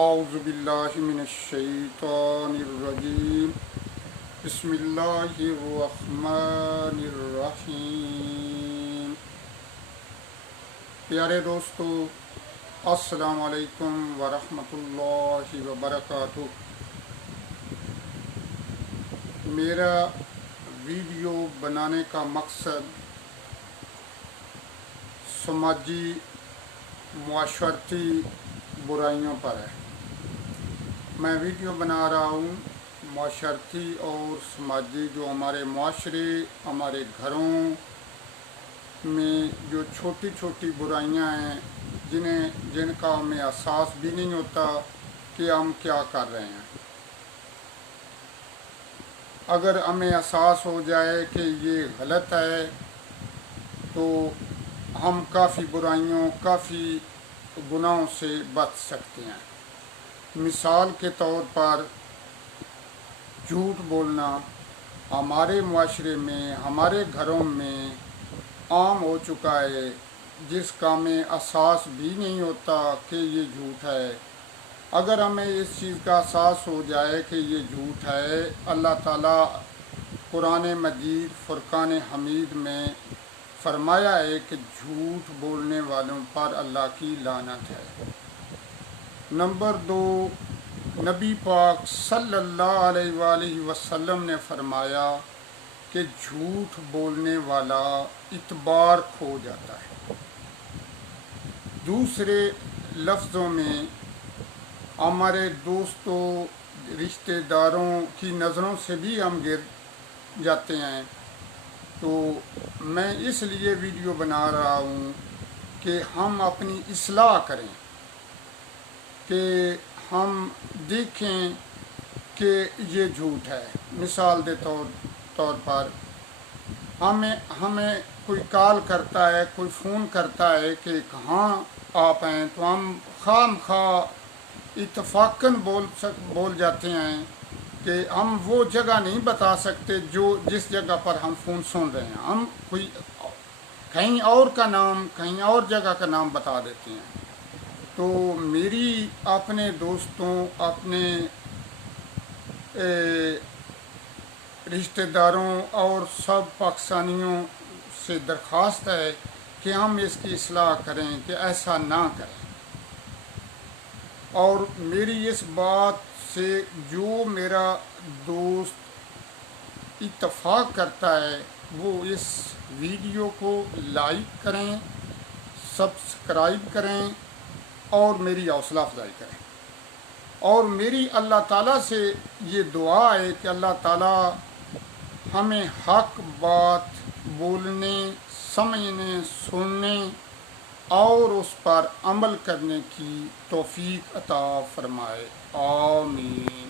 اعوذ باللہ من الشیطان الرجیم بسم اللہ الرحمن الرحیم۔ پیارے دوستو، السلام علیکم ورحمۃ اللہ وبرکاتہ۔ میرا ویڈیو بنانے کا مقصد سماجی معاشرتی برائیوں پر ہے۔ میں ویڈیو بنا رہا ہوں معاشرتی اور سماجی، جو ہمارے معاشرے، ہمارے گھروں میں جو چھوٹی چھوٹی برائیاں ہیں، جن کا ہمیں احساس بھی نہیں ہوتا کہ ہم کیا کر رہے ہیں۔ اگر ہمیں احساس ہو جائے کہ یہ غلط ہے تو ہم کافی برائیوں، کافی گناہوں سے بچ سکتے ہیں۔ مثال کے طور پر جھوٹ بولنا ہمارے معاشرے میں، ہمارے گھروں میں عام ہو چکا ہے، جس کا ہمیں احساس بھی نہیں ہوتا کہ یہ جھوٹ ہے۔ اگر ہمیں اس چیز کا احساس ہو جائے کہ یہ جھوٹ ہے، اللہ تعالیٰ قرآن مجید فرقان حمید میں فرمایا ہے کہ جھوٹ بولنے والوں پر اللہ کی لعنت ہے۔ نمبر 2، نبی پاک صلی اللہ علیہ وآلہ وسلم نے فرمایا کہ جھوٹ بولنے والا اعتبار کھو جاتا ہے۔ دوسرے لفظوں میں ہمارے دوستوں، رشتہ داروں کی نظروں سے بھی ہم گر جاتے ہیں۔ تو میں اس لیے ویڈیو بنا رہا ہوں کہ ہم اپنی اصلاح کریں، کہ ہم دیکھیں کہ یہ جھوٹ ہے۔ مثال کے طور پر ہمیں کوئی کال کرتا ہے، کوئی فون کرتا ہے کہ کہاں آپ ہیں، تو ہم خواہ اتفاقاً بول جاتے ہیں کہ ہم وہ جگہ نہیں بتا سکتے جس جگہ پر ہم فون سن رہے ہیں۔ ہم کوئی کہیں اور کا نام، کہیں اور جگہ کا نام بتا دیتے ہیں۔ تو میری اپنے دوستوں، اپنے رشتہ داروں اور سب پاکستانیوں سے درخواست ہے کہ ہم اس کی اصلاح کریں کہ ایسا نہ کریں۔ اور میری اس بات سے جو میرا دوست اتفاق کرتا ہے وہ اس ویڈیو کو لائک کریں، سبسکرائب کریں اور میری حوصلہ افزائی کریں۔ اور میری اللہ تعالیٰ سے یہ دعا ہے کہ اللہ تعالیٰ ہمیں حق بات بولنے، سمجھنے، سننے اور اس پر عمل کرنے کی توفیق عطا فرمائے۔ آمین۔